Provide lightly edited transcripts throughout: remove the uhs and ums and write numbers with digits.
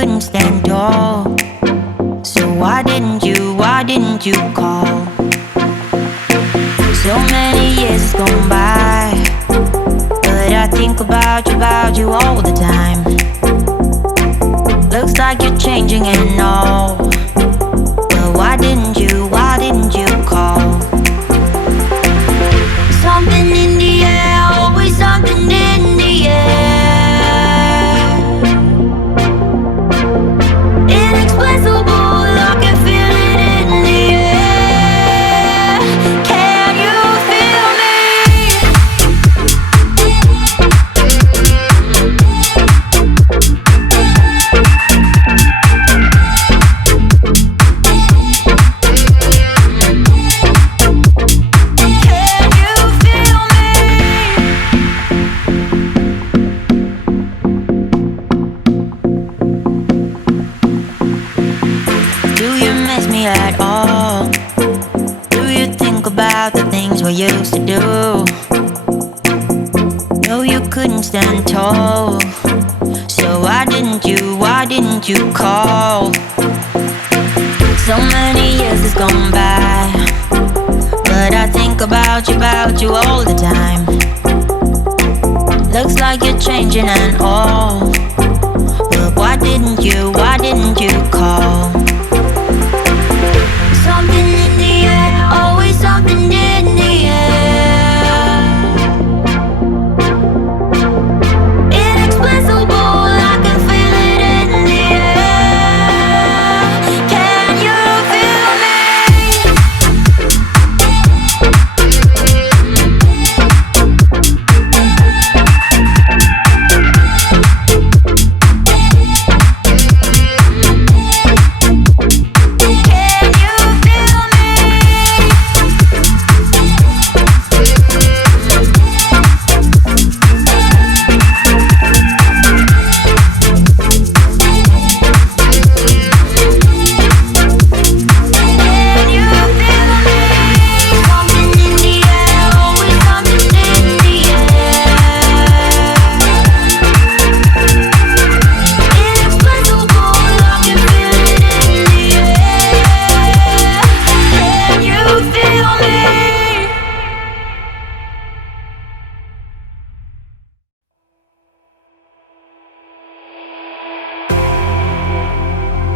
couldn't stand tall. So why didn't you call? So many years has gone by, but I think about you all the time. Looks like you're changing and all, but why didn't you call? Something in the air, always something in the air. Inexplicable, I can feel it in the air. Can you feel me? At all? Do you think about the things we used to do? No, you couldn't stand tall. So why didn't you call? So many years has gone by, but I think about you all the time. Looks like you're changing and all, but why didn't you call? Something in the air, always something in the air. Inexplicable, I can feel it in the air. Can you feel me?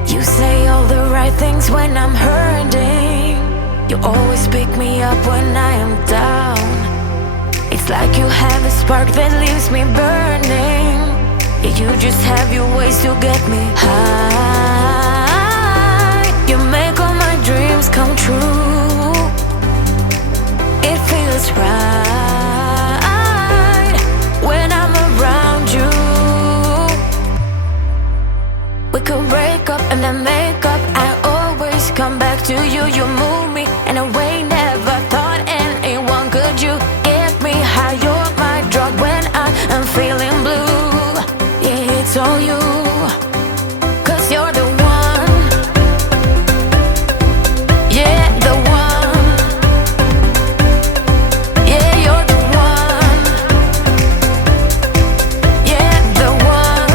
You say all the right things when I'm hurting. You always pick me up when I am down. It's like you have a spark that leaves me burning. Yeah, you just have your ways to get me high. You make all my dreams come true. It feels right when I'm around you. We could break up and then make up. I always come back to you. You move me in a way never thought anyone could. You get me high. You're my drug when I am feeling blue. Yeah, it's all you, 'cause you're the one. Yeah, the one. Yeah, you're the one. Yeah, the one.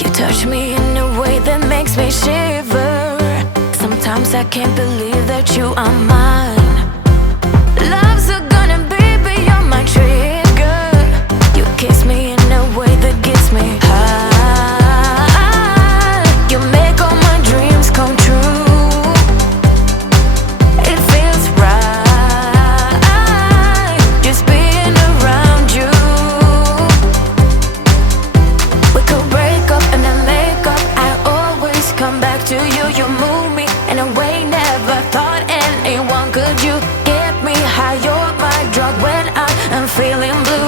You touch me in a way that makes me shiver. Sometimes I can't believe that you are mine. Love's a gun and baby, you're my trigger. You kiss me in a way that gets me high. You make all my dreams come true. It feels right just being around you. We could break up and then make up. I always come back to you. You move me in a way never thought anyone could. You get me high. You're my drug when I am feeling blue.